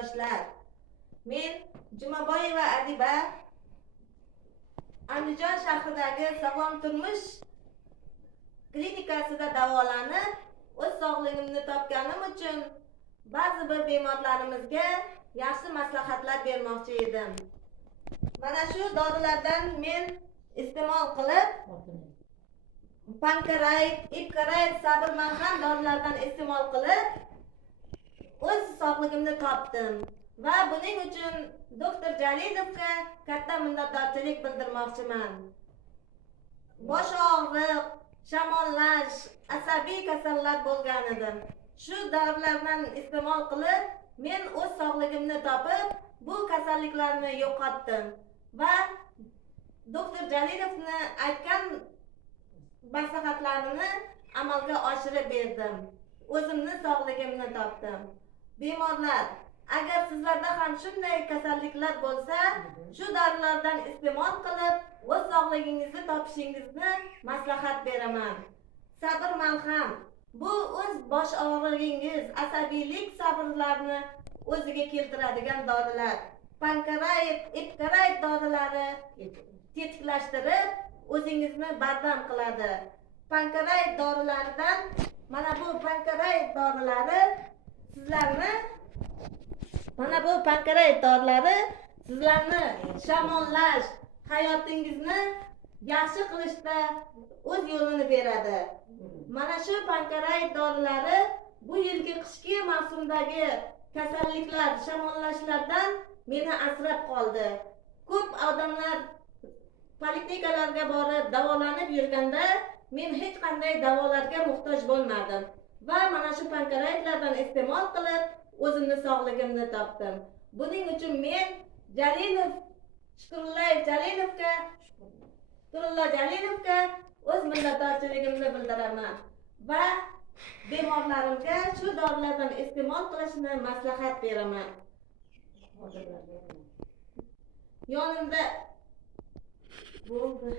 yurtdoshlar. Men Jumaboyeva Adiba Andijon shahridagi Sog'lom turmush klinikasida davolanib, o'z sog'lig'imni topganim uchun ba'zi bir bemorlarimizga yaxshi maslahatlar bermoqchi edim. Mana shu dorilardan men iste'mol qilib, pankarayt, ipkarayt, sabr malham dorilardan iste'mol qilib, o'z sog'lig'imni topdim va buning uchun doktor Jalilovga katta minnatdorchilik bildirmoqchiman. Bosh og'riq, shamollash, asabiy kasallar bo'lgan edim. Shu dorilardan iste'mol qilib, men o'z sog'lig'imni topib, bu kasalliklarni yo'qotdim va doktor Jalilovni aytgan maslahatlarini amalga oshirib berdim. O'zimni sog'lig'imni topdim. Bemorlar, agar sizlarda ham shunday kasalliklar bo'lsa, shu dorilardan iste'mol qilib, o'z sog'lig'ingizni topishingizni maslahat beraman. Sabr malham, bu o'z bosh og'rig'ingiz, asabiylik sabrlarni o'ziga keltiradigan dorilar. Pankarayt, ipkarayt dorilari tetiklashtirib, o'zingizni bardam qiladi. Pankarayt dorilaridan, mana bu pankarayt dorilari sizlarni shamollash, hayotingizni yaxshi qilishda o'z yo'lini beradi. Mana shu pankarayt dorilari bu yilgi qishki mavsumdagi kasalliklar, shamollashlardan meni asrab qoldi. Ko'p odamlar poliklinikalarga borib davolanib yurganda men hech qanday davolarga muhtoj bo'lmadim va mana shu pankaraytlardan iste'mol qilib o'zimni sog'lig'imni topdim. Buning uchun men Shukrullo Jalilovga o'z minnatdorchiligimni bildiraman va bemorlarimga shu dorilardan iste'mol qilishni maslahat beraman. Yonimda bo'ldi.